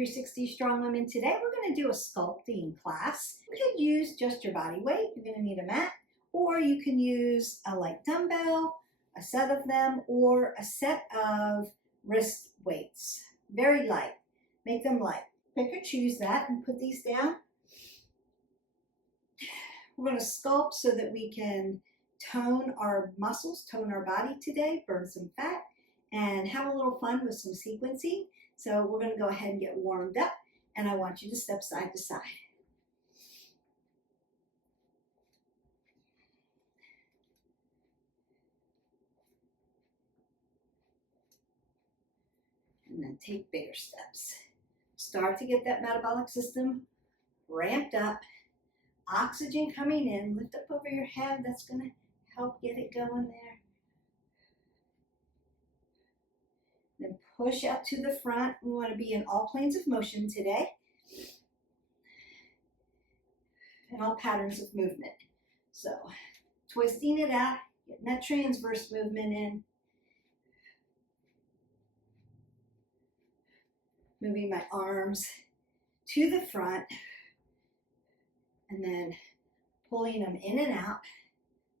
360 Strong Women. Today we're going to do a sculpting class. You could use just your body weight. You're going to need a mat, or you can use a light dumbbell, a set of them, or a set of wrist weights. Very light. Make them light. Pick or choose that and put these down. We're going to sculpt so that we can tone our muscles, tone our body today, burn some fat, and have a little fun with some sequencing. So we're going to go ahead and get warmed up, and I want you to step side to side. And then take bigger steps. Start to get that metabolic system ramped up. Oxygen coming in. Lift up over your head. That's going to help get it going there. Then push out to the front. We want to be in all planes of motion today. And all patterns of movement. So twisting it out, getting that transverse movement in. Moving my arms to the front. And then pulling them in and out.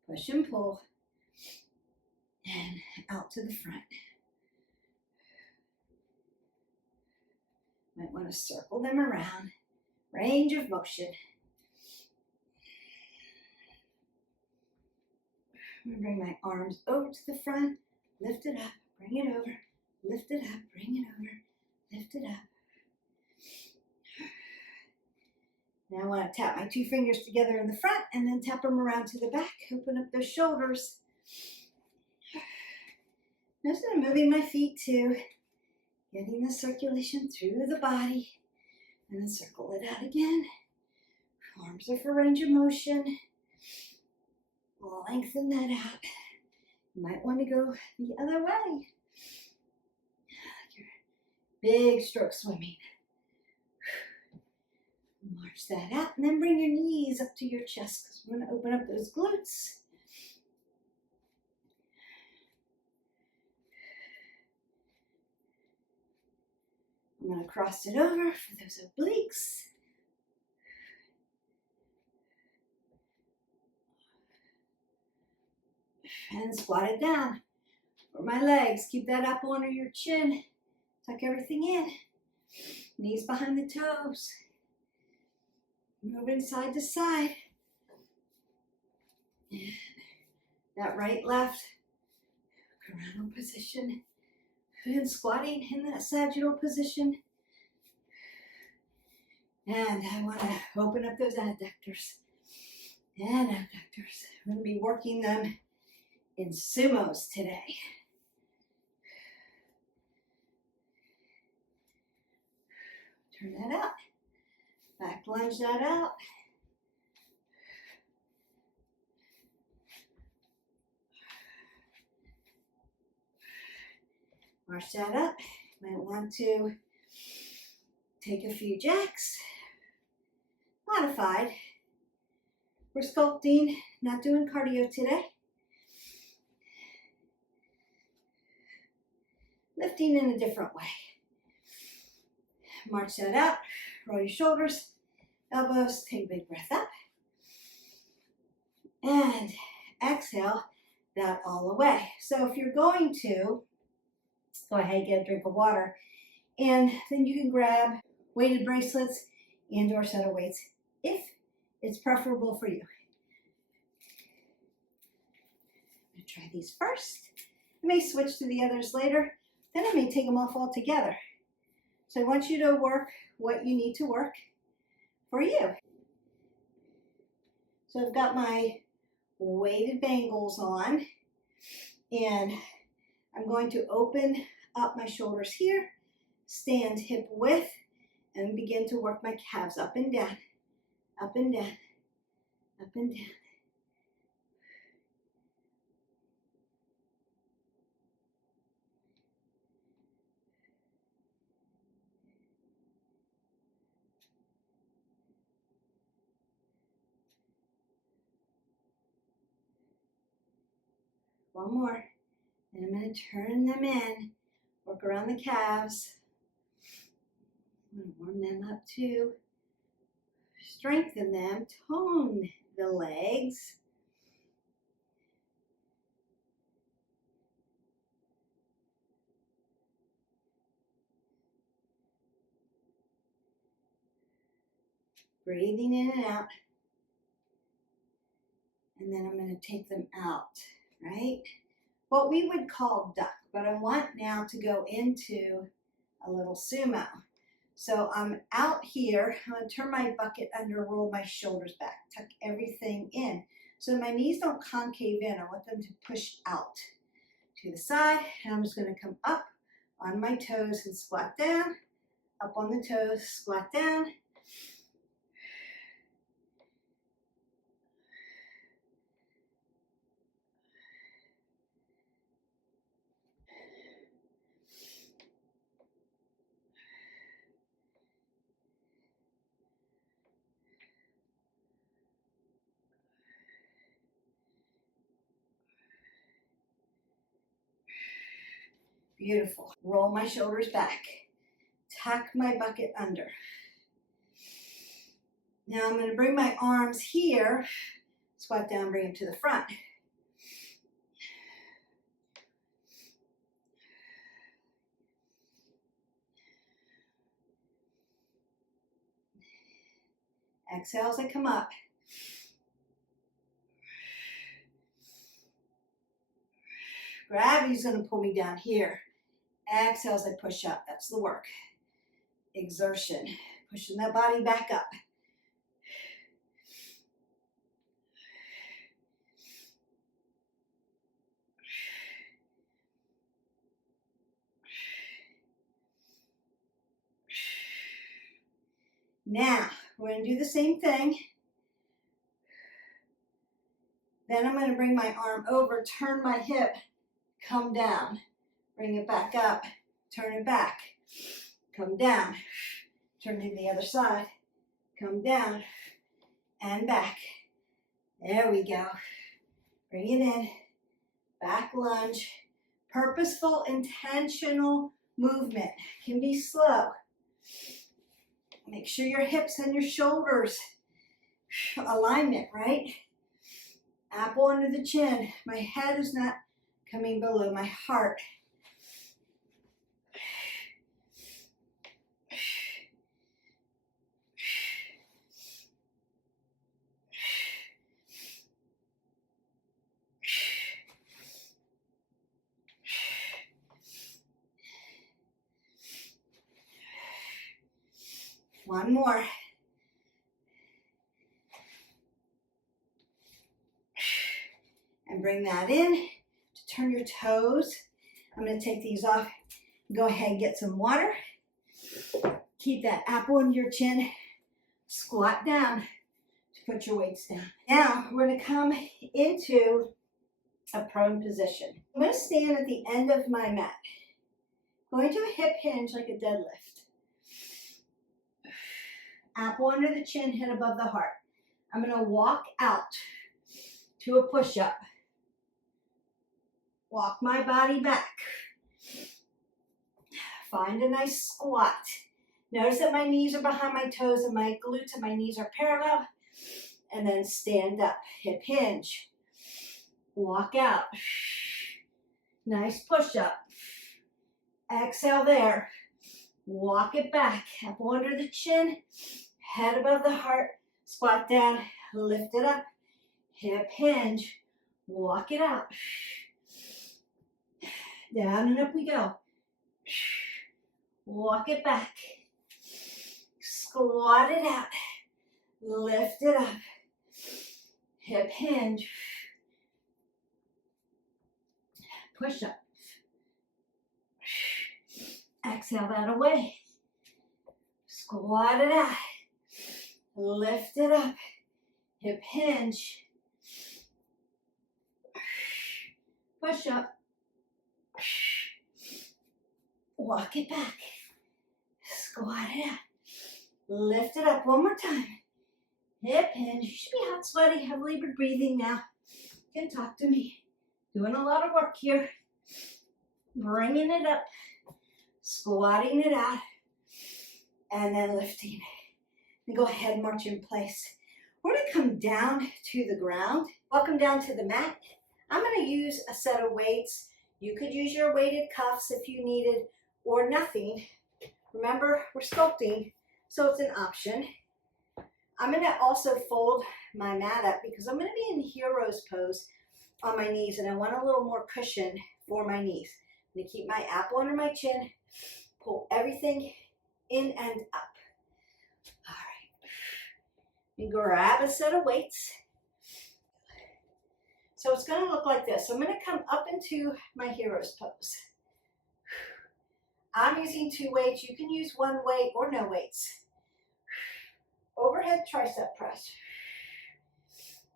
Push and pull. And out to the front. Might want to circle them around. Range of motion. I'm going to bring my arms over to the front. Lift it up. Bring it over. Lift it up. Bring it over. Lift it up. Now I want to tap my two fingers together in the front and then tap them around to the back. Open up those shoulders. Notice that I'm moving my feet too. Getting the circulation through the body. And then circle it out again. Arms are for range of motion. Lengthen that out. You might want to go the other way. Big stroke swimming. March that out and then bring your knees up to your chest because we're going to open up those glutes. I'm going to cross it over for those obliques. And squat it down. For my legs, keep that up under your chin. Tuck everything in. Knees behind the toes. Moving side to side. That right, left. Coronal position. And squatting in that sagittal position. And I want to open up those adductors. And abductors. I'm going to be working them in sumos today. Turn that out. Back lunge that out. March that up. Might want to take a few jacks. Modified. We're sculpting, not doing cardio today. Lifting in a different way. March that out. Roll your shoulders, elbows, take a big breath up. And exhale that all the way. So if you're going to, go ahead, get a drink of water. And then you can grab weighted bracelets and or set of weights if it's preferable for you. I'm going to try these first. I may switch to the others later. Then I may take them off altogether. So I want you to work what you need to work for you. So I've got my weighted bangles on, and I'm going to open up my shoulders here, stand hip width, and begin to work my calves up and down, up and down, up and down. One more, and I'm going to turn them in, work around the calves. I'm going to warm them up too. Strengthen them, tone the legs. Breathing in and out. And then I'm going to take them out, right? What we would call duck, but I want now to go into a little sumo. So I'm out here, I'm going to turn my bucket under, roll my shoulders back, tuck everything in. So my knees don't concave in, I want them to push out to the side. And I'm just going to come up on my toes and squat down, up on the toes, squat down. Beautiful. Roll my shoulders back. Tuck my bucket under. Now I'm going to bring my arms here, squat down, bring them to the front. Exhale as I come up. Gravity's going to pull me down here. Exhale as I push up. That's the work. Exertion. Pushing that body back up. Now, we're going to do the same thing. Then I'm going to bring my arm over, turn my hip, come down, bring it back up, turn it back, come down, turn to the other side, come down, and back. There we go. Bring it in, back lunge. Purposeful, intentional movement. Can be slow. Make sure your hips and your shoulders, alignment, right? Apple under the chin. My head is not coming below my heart. One more. And bring that in to turn your toes. I'm going to take these off. Go ahead and get some water. Keep that apple under your chin. Squat down to put your weights down. Now we're going to come into a prone position. I'm going to stand at the end of my mat. Going to a hip hinge like a deadlift. Apple under the chin, head above the heart. I'm going to walk out to a push-up. Walk my body back. Find a nice squat. Notice that my knees are behind my toes and my glutes and my knees are parallel. And then stand up, hip hinge. Walk out. Nice push-up. Exhale there. Walk it back. Apple under the chin, head above the heart. Squat down, lift it up. Hip hinge. Walk it out. Down and up we go. Walk it back. Squat it out. Lift it up. Hip hinge. Push up. Exhale that away. Squat it out. Lift it up. Hip hinge. Push up. Walk it back. Squat it out. Lift it up one more time. Hip hinge. You should be hot, sweaty, have labored breathing now. You can talk to me. Doing a lot of work here. Bringing it up. Squatting it out. and then lifting. And go ahead and march in place. We're going to come down to the ground. Welcome down to the mat. I'm going to use a set of weights. You could use your weighted cuffs if you needed, or nothing. Remember, we're sculpting, so it's an option. I'm going to also fold my mat up because I'm going to be in hero's pose on my knees, and I want a little more cushion for my knees. I'm going to keep my apple under my chin, pull everything in and up. All right. And grab a set of weights. So it's going to look like this. So I'm going to come up into my hero's pose. I'm using 2 weights. You can use 1 weight or no weights. Overhead tricep press.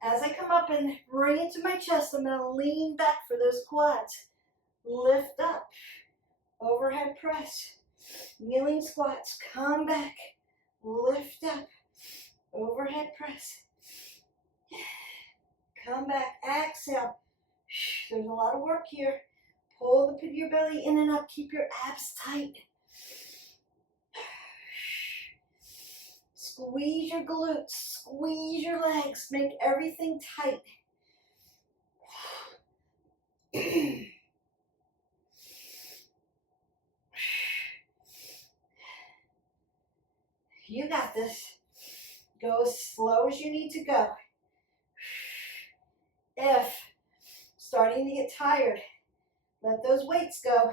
As I come up and bring it to my chest, I'm going to lean back for those quads. Lift up. Overhead press. Kneeling squats. Come back. Lift up. Overhead press. Come back. Exhale. There's a lot of work here. Pull the pit of your belly in and up. Keep your abs tight. Squeeze your glutes. Squeeze your legs. Make everything tight. You got this. Go as slow as you need to go. If starting to get tired, let those weights go.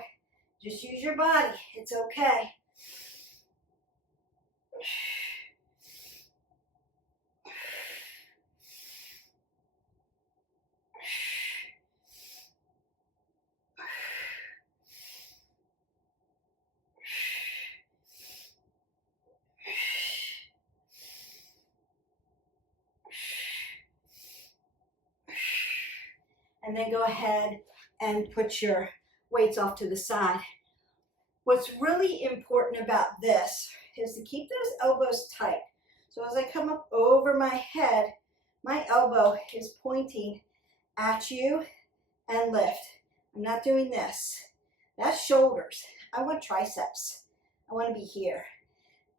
Just use your body. It's okay. And then go ahead and put your weights off to the side. What's really important about this is to keep those elbows tight. So as I come up over my head, my elbow is pointing at you and lift. I'm not doing this. That's shoulders. I want triceps. I want to be here.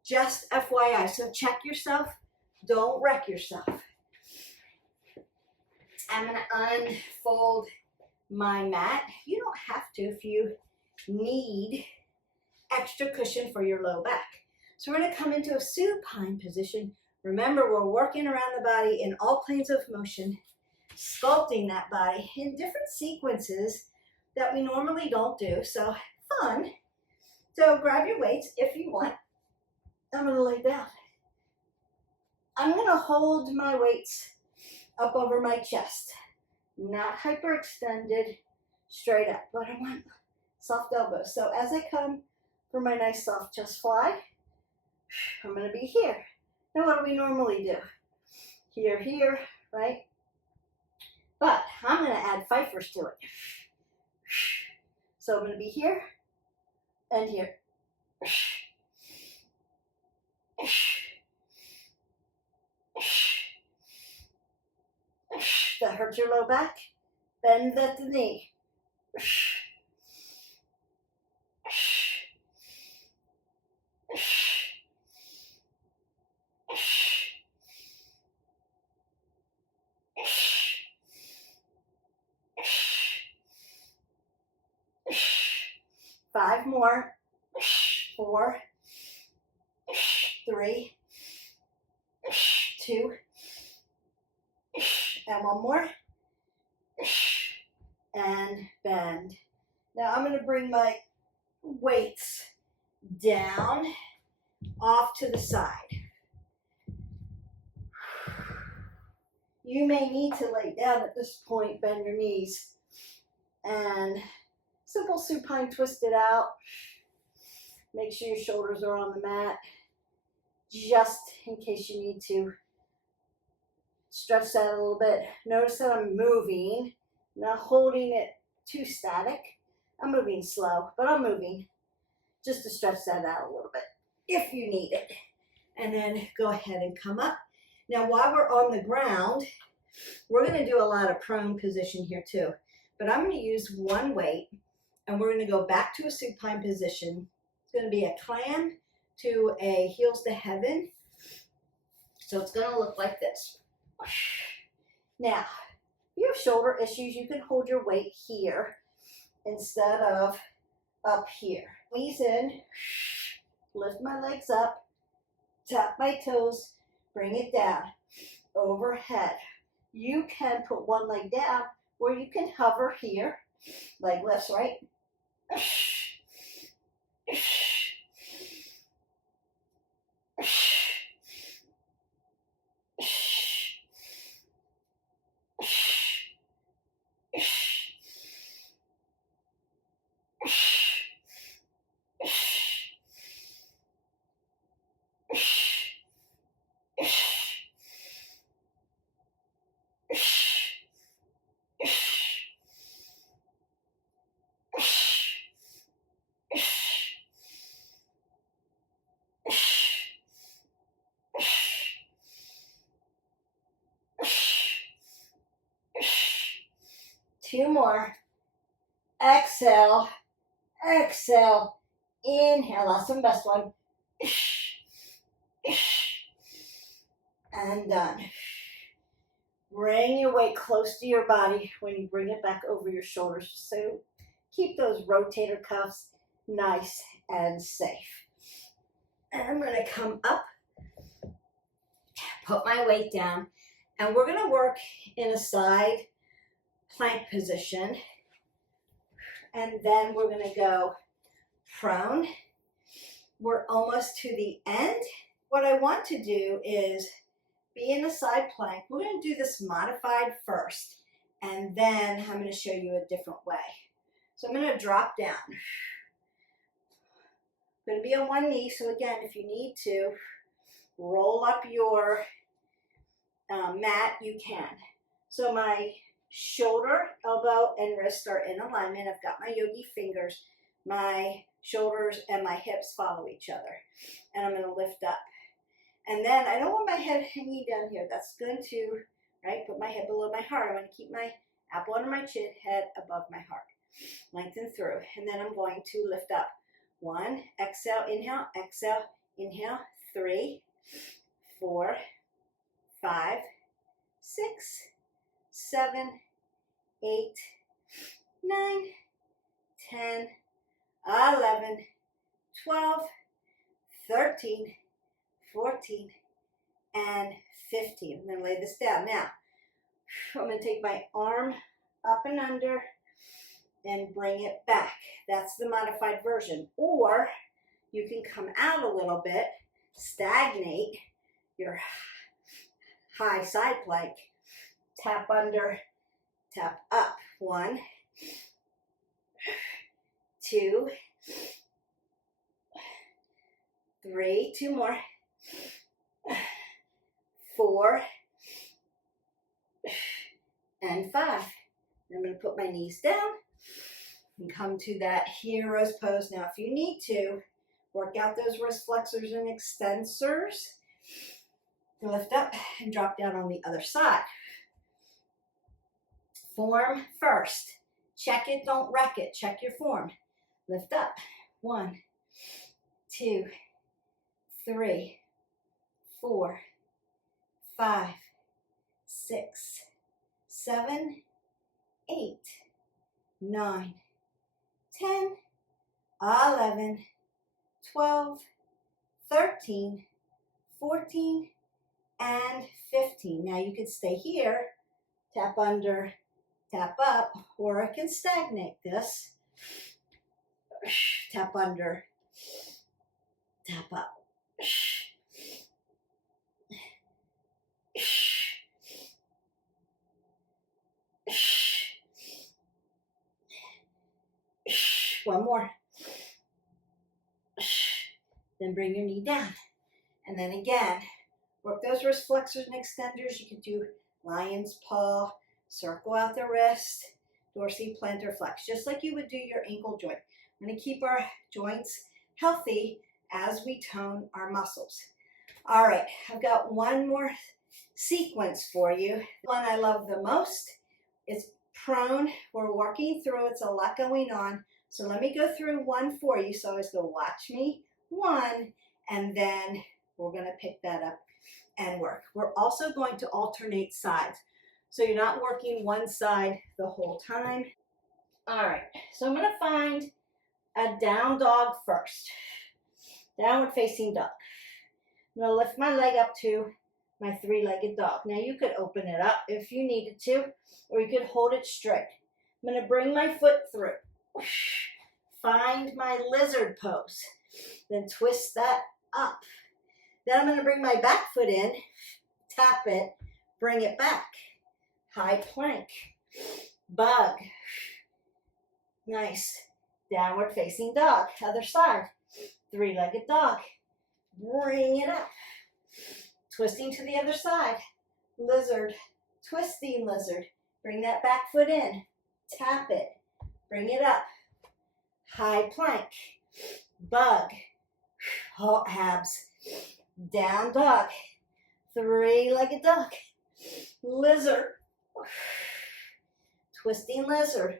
Just FYI, so check yourself. Don't wreck yourself. I'm going to unfold my mat. You don't have to if you need extra cushion for your low back. So we're going to come into a supine position. Remember, we're working around the body in all planes of motion, sculpting that body in different sequences that we normally don't do. So fun. So grab your weights if you want. I'm going to lay down. I'm going to hold my weights up over my chest, not hyperextended, straight up, but I want soft elbows. So as I come for my nice soft chest fly, I'm going to be here. Now what do we normally do? Here, here, right? But I'm going to add pfifers to it. So I'm going to be here and here. That hurts your low back? Bend at the knee. 5 more. 4, 3, 2, and 1 more. And bend. Now I'm going to bring my weights down off to the side. You may need to lay down at this point, bend your knees, and simple supine twist it out. Make sure your shoulders are on the mat, just in case you need to stretch that a little bit. Notice that I'm moving, not holding it too static. I'm moving slow, but I'm moving just to stretch that out a little bit if you need it. And then go ahead and come up. Now while we're on the ground, we're going to do a lot of prone position here too. But I'm going to use 1 weight and we're going to go back to a supine position. It's going to be a clam to a heels to heaven. So it's going to look like this. Now, if you have shoulder issues, you can hold your weight here instead of up here. Squeeze in, lift my legs up, tap my toes, bring it down, overhead. You can put one leg down, or you can hover here, leg lifts, right? Two more. Exhale, exhale, inhale. That's the best one. And done. Bring your weight close to your body when you bring it back over your shoulders. So keep those rotator cuffs nice and safe. And I'm going to come up, put my weight down, and we're going to work in a side plank position. And then we're going to go prone. We're almost to the end. What I want to do is be in a side plank. We're going to do this modified first, and then I'm going to show you a different way. So I'm going to drop down. I'm going to be on one knee, so again, if you need to roll up your mat, you can. So my shoulder, elbow, and wrist are in alignment. I've got my yogi fingers. My shoulders and my hips follow each other. And I'm going to lift up. And then I don't want my head hanging down here. That's going to, right, put my head below my heart. I want to keep my apple under my chin, head above my heart. Lengthen through. And then I'm going to lift up. 1, exhale, inhale, 3, 4, 5, 6, 7, 8, 9, 10, 11, 12, 13, 14, and 15. I'm going to lay this down. Now, I'm going to take my arm up and under and bring it back. That's the modified version. Or you can come out a little bit, stagnate your high side plank, tap under, tap up. 1, 2, 3, 2 more, 4, and 5. I'm going to put my knees down and come to that hero's pose. Now, if you need to, work out those wrist flexors and extensors. Lift up and drop down on the other side. Form first. Check it, don't wreck it. Check your form. Lift up. 1, 2, 3, 4, 5, 6, 7, 8, 9, 10, 11, 12, 13, 14, and 15. Now you could stay here, tap under, tap up, or I can stagnate this. Tap under, tap up. One more. Then bring your knee down. And then again, work those wrist flexors and extenders. You can do lion's paw, circle out the wrist, dorsiplantar flex, just like you would do your ankle joint. We're going to keep our joints healthy as we tone our muscles. All right, I've got one more sequence for you. One I love the most is prone. We're working through, it's a lot going on. So let me go through one for you. So always go watch me. 1, and then we're going to pick that up and work. We're also going to alternate sides, so you're not working one side the whole time. All right, so I'm going to find a down dog first. Downward facing dog. I'm going to lift my leg up to my three-legged dog. Now you could open it up if you needed to, or you could hold it straight. I'm going to bring my foot through. Find my lizard pose. Then twist that up. Then I'm going to bring my back foot in, tap it, bring it back. High plank. Bug. Nice. Downward facing dog. Other side. Three-legged dog. Bring it up. Twisting to the other side. Lizard. Twisting lizard. Bring that back foot in. Tap it. Bring it up. High plank. Bug. Abs. Down dog. Three-legged dog. Lizard. Twisting lizard.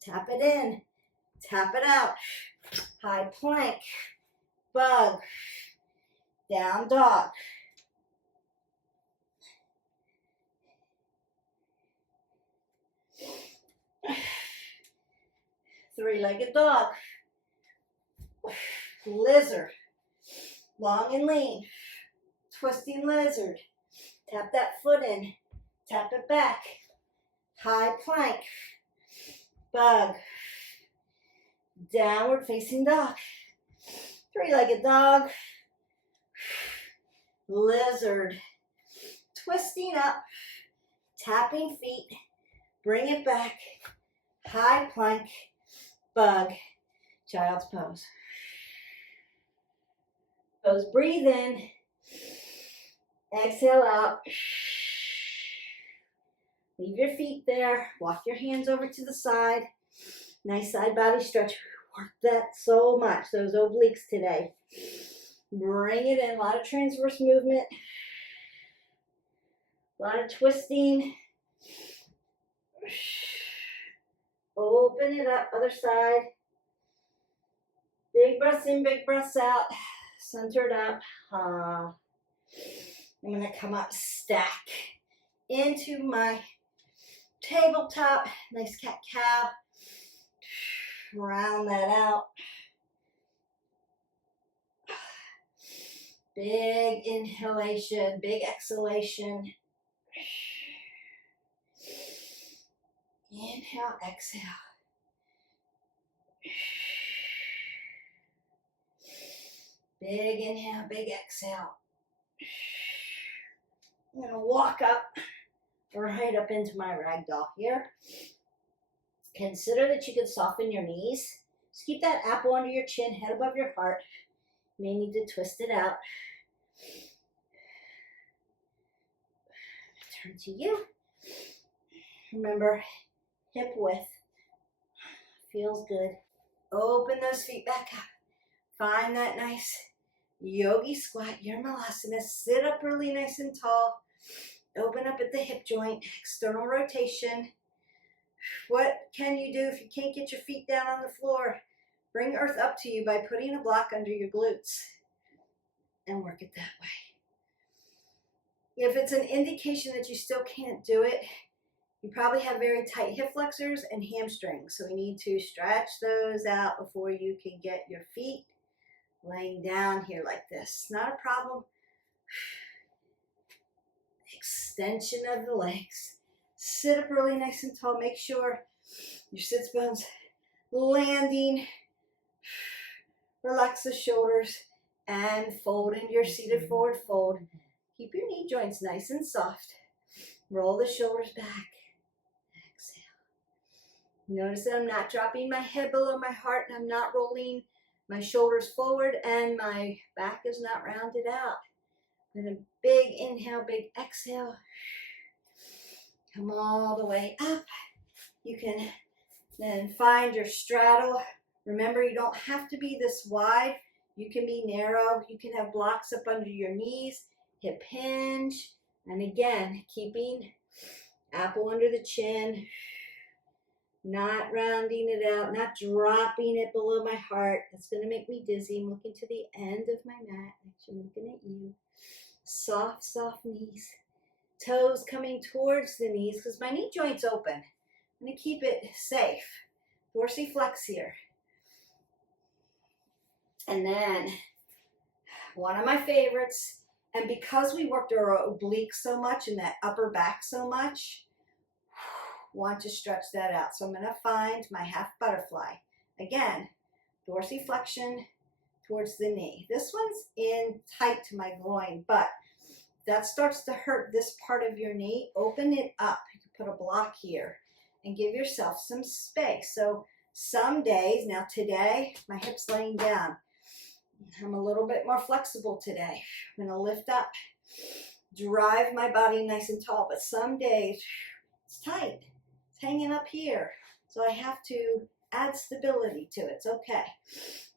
Tap it in. Tap it out. High plank. Bug. Down dog. Three-legged dog. Lizard. Long and lean. Twisting lizard. Tap that foot in. Tap it back. High plank. Bug. Downward facing dog. Three-legged dog. Lizard. Twisting up. Tapping feet. Bring it back. High plank. Bug. Child's pose. Pose. Breathe in. Exhale out. Leave your feet there. Walk your hands over to the side. Nice side body stretch. Work that so much. Those obliques today. Bring it in. A lot of transverse movement. A lot of twisting. Open it up. Other side. Big breaths in, big breaths out. Centered up. I'm going to come up, stack into my tabletop. Nice cat-cow. Round that out. Big inhalation, big exhalation. Inhale, exhale. Big inhale, big exhale. I'm going to walk up, right up into my ragdoll here. Consider that you can soften your knees. Just keep that apple under your chin, head above your heart. You may need to twist it out. Turn to you. Remember, hip width. Feels good. Open those feet back up. Find that nice yogi squat, your malasana. Sit up really nice and tall. Open up at the hip joint, external rotation. What can you do if you can't get your feet down on the floor? Bring earth up to you by putting a block under your glutes and work it that way. If it's an indication that you still can't do it, you probably have very tight hip flexors and hamstrings. So we need to stretch those out before you can get your feet laying down here like this. Not a problem. Extension of the legs. Sit up really nice and tall. Make sure your sits bones landing. Relax the shoulders and fold into your seated forward fold. Keep your knee joints nice and soft. Roll the shoulders back. Exhale. Notice that I'm not dropping my head below my heart and I'm not rolling my shoulders forward and my back is not rounded out. Then a big inhale, big exhale. Come all the way up. You can then find your straddle. Remember, you don't have to be this wide. You can be narrow. You can have blocks up under your knees, hip hinge. And again, keeping apple under the chin. Not rounding it out, not dropping it below my heart. That's going to make me dizzy. I'm looking to the end of my mat. Actually, I'm looking at you. Soft, soft knees. Toes coming towards the knees because my knee joint's open. I'm going to keep it safe. Dorsiflex here. And then one of my favorites, and because we worked our obliques so much and that upper back so much, want to stretch that out. So I'm going to find my half butterfly. Again, dorsiflexion towards the knee. This one's in tight to my groin, but that starts to hurt this part of your knee. Open it up. You can put a block here and give yourself some space. So some days, now today, my hip's laying down. I'm a little bit more flexible today. I'm going to lift up, drive my body nice and tall, but some days it's tight. It's hanging up here. So I have to add stability to it. It's okay.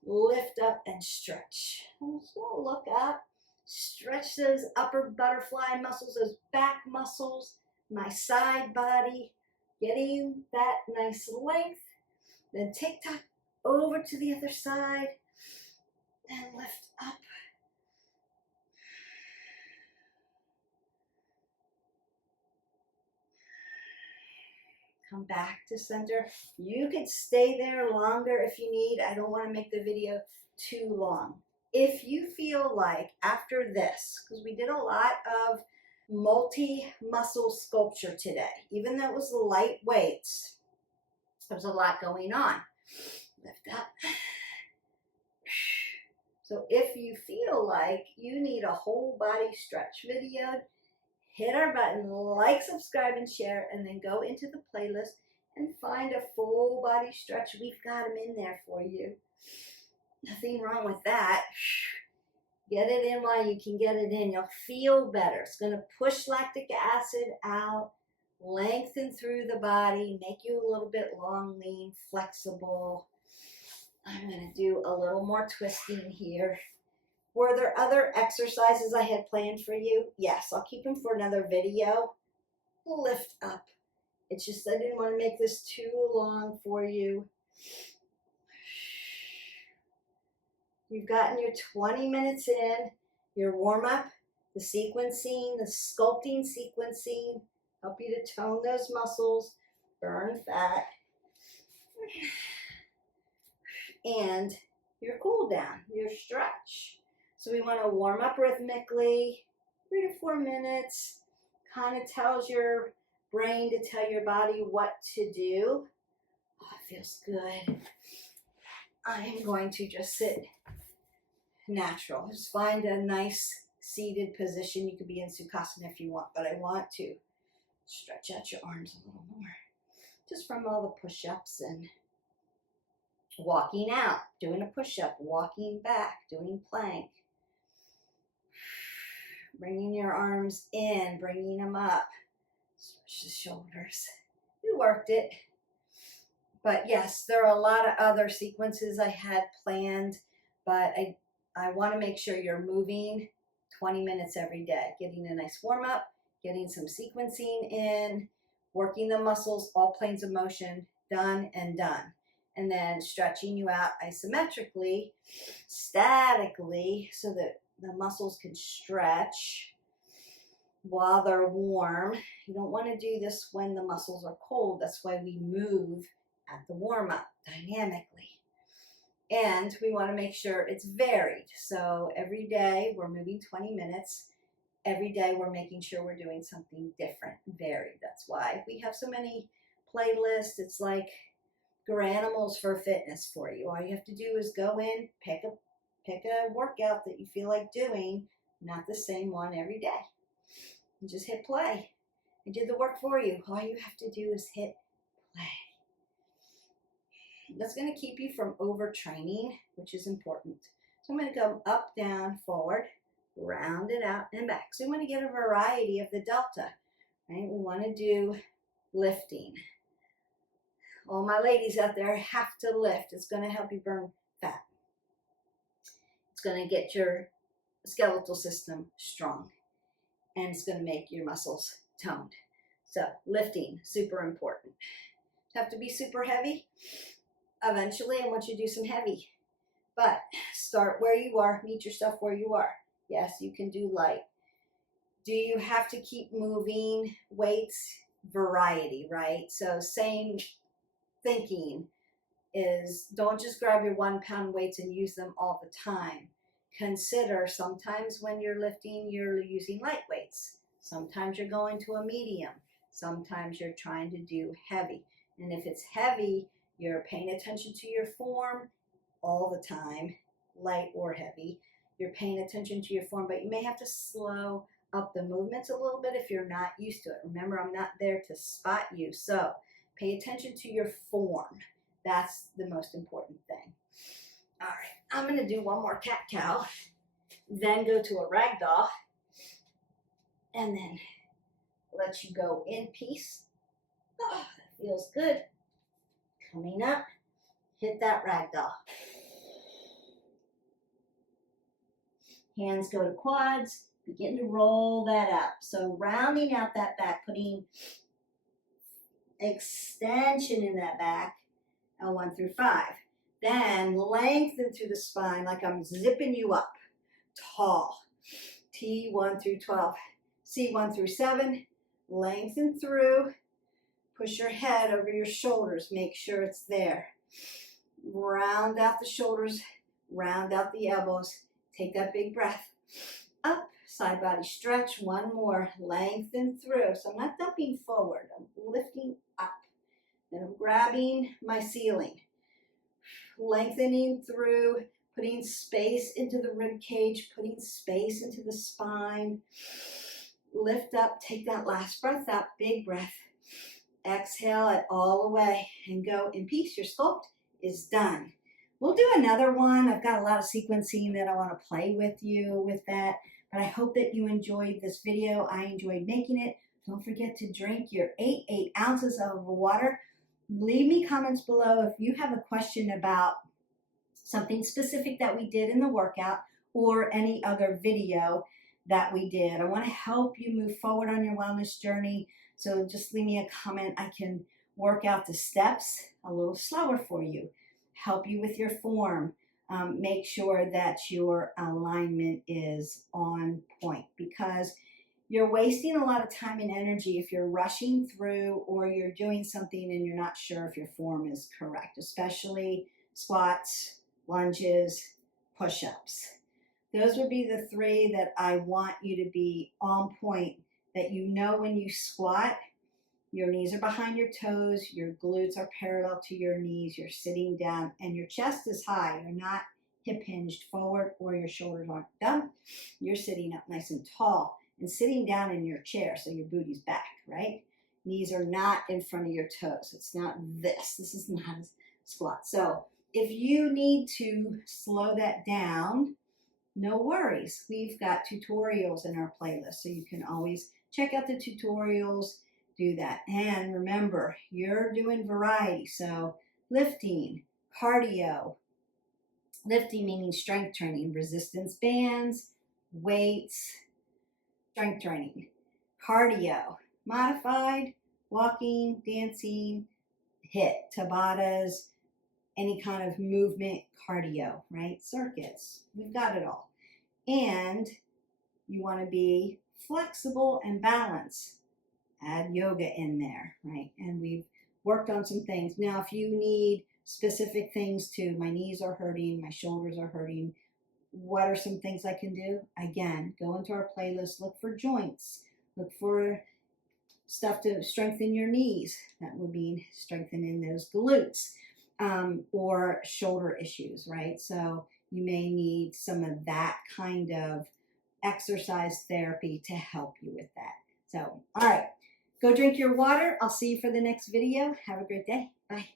Lift up and stretch. I'm just going to look up, stretch those upper butterfly muscles, those back muscles, my side body, getting that nice length. Then tick-tock over to the other side and lift up. Come back to center. You could stay there longer if you need. I don't want to make the video too long. If you feel like after this, because we did a lot of multi-muscle sculpture today, even though it was light weights, there was a lot going on. Lift up. So if you feel like you need a whole body stretch video, hit our button, like, subscribe, and share, and then go into the playlist and find a full body stretch. We've got them in there for you. Nothing wrong with that. Get it in while you can get it in. You'll feel better. It's going to push lactic acid out, lengthen through the body, make you a little bit long, lean, flexible. I'm going to do a little more twisting here. Were there other exercises I had planned for you? Yes, I'll keep them for another video. Lift up. It's just I didn't want to make this too long for you. You've gotten your 20 minutes in, your warm-up, the sequencing, the sculpting sequencing, help you to tone those muscles, burn fat, and your cool down, your stretch. So we want to warm up rhythmically, 3 to 4 minutes, kind of tells your brain to tell your body what to do. Oh, it feels good. I'm going to just sit natural. Just find a nice seated position. You could be in Sukhasana if you want, but I want to stretch out your arms a little more. Just from all the push-ups and walking out, doing a push-up, walking back, doing plank. Bringing your arms in, bringing them up. Stretch the shoulders. We worked it. But yes, there are a lot of other sequences I had planned, but I want to make sure you're moving 20 minutes every day, getting a nice warm-up, getting some sequencing in, working the muscles, all planes of motion, done and done. And then stretching you out isometrically, statically, so that the muscles can stretch while they're warm. You don't want to do this when the muscles are cold. That's why we move at the warm-up dynamically. And we want to make sure it's varied. So every day we're moving 20 minutes. Every day we're making sure we're doing something different, varied. That's why we have so many playlists. It's like Garanimals for fitness for you. All you have to do is go in, pick a workout that you feel like doing, not the same one every day. And just hit play. I did the work for you. All you have to do is hit play. That's going to keep you from overtraining, which is important. So I'm going to go up, down, forward, round it out, and back. So we want to get a variety of the delta, right? We want to do lifting. All my ladies out there have to lift. It's going to help you burn fat. It's going to get your skeletal system strong. And it's going to make your muscles toned. So lifting, super important. have to be super heavy. Eventually, I want you to do some heavy. But start where you are. Meet yourself where you are. Yes, you can do light. Do you have to keep moving weights? Variety, right? So same thinking is don't just grab your 1 pound weights and use them all the time. Consider sometimes when you're lifting, you're using light weights. Sometimes you're going to a medium. Sometimes you're trying to do heavy. And if it's heavy, you're paying attention to your form all the time, light or heavy. You're paying attention to your form, but you may have to slow up the movements a little bit if you're not used to it. Remember, I'm not there to spot you. So pay attention to your form. That's the most important thing. All right, I'm going to do one more cat-cow, then go to a ragdoll, and then let you go in peace. Oh, that feels good. Coming up, hit that ragdoll. Hands go to quads, begin to roll that up. So rounding out that back, putting extension in that back, L1 through 5. Then lengthen through the spine like I'm zipping you up. Tall. T1 through 12. C1 through 7. Lengthen through. Push your head over your shoulders. Make sure it's there. Round out the shoulders. Round out the elbows. Take that big breath. Up. Side body stretch. One more. Lengthen through. So I'm not dumping forward. I'm lifting up. Then I'm grabbing my ceiling. Lengthening through, putting space into the rib cage, putting space into the spine. Lift up, take that last breath out, big breath. Exhale it all the way and go in peace. Your sculpt is done. We'll do another one. I've got a lot of sequencing that I want to play with you with that, but I hope that you enjoyed this video. I enjoyed making it. Don't forget to drink your 8 ounces of water. Leave me comments below if you have a question about something specific that we did in the workout or any other video that we did. I want to help you move forward on your wellness journey. So just leave me a comment. I can work out the steps a little slower for you, help you with your form, make sure that your alignment is on point, because you're wasting a lot of time and energy if you're rushing through or you're doing something and you're not sure if your form is correct, especially squats, lunges, push-ups. Those would be the 3 that I want you to be on point, that you know when you squat, your knees are behind your toes, your glutes are parallel to your knees, you're sitting down, and your chest is high. You're not hip hinged forward or your shoulders aren't dumped. You're sitting up nice and tall. And sitting down in your chair so your booty's back, right? Knees are not in front of your toes. It's not this. This is not a squat. So if you need to slow that down, no worries. We've got tutorials in our playlist, so you can always check out the tutorials, do that. And remember, you're doing variety. So lifting, cardio, lifting meaning strength training, resistance bands, weights, strength training, cardio, modified, walking, dancing, HIIT, Tabatas, any kind of movement cardio, right? Circuits, we've got it all. And you want to be flexible and balanced. Add yoga in there, right? And we've worked on some things. Now, if you need specific things too, my knees are hurting, my shoulders are hurting, what are some things I can do? Again, go into our playlist, look for joints, look for stuff to strengthen your knees. That would be strengthening those glutes, or shoulder issues, right? So you may need some of that kind of exercise therapy to help you with that. So, all right, go drink your water. I'll see you for the next video. Have a great day. Bye.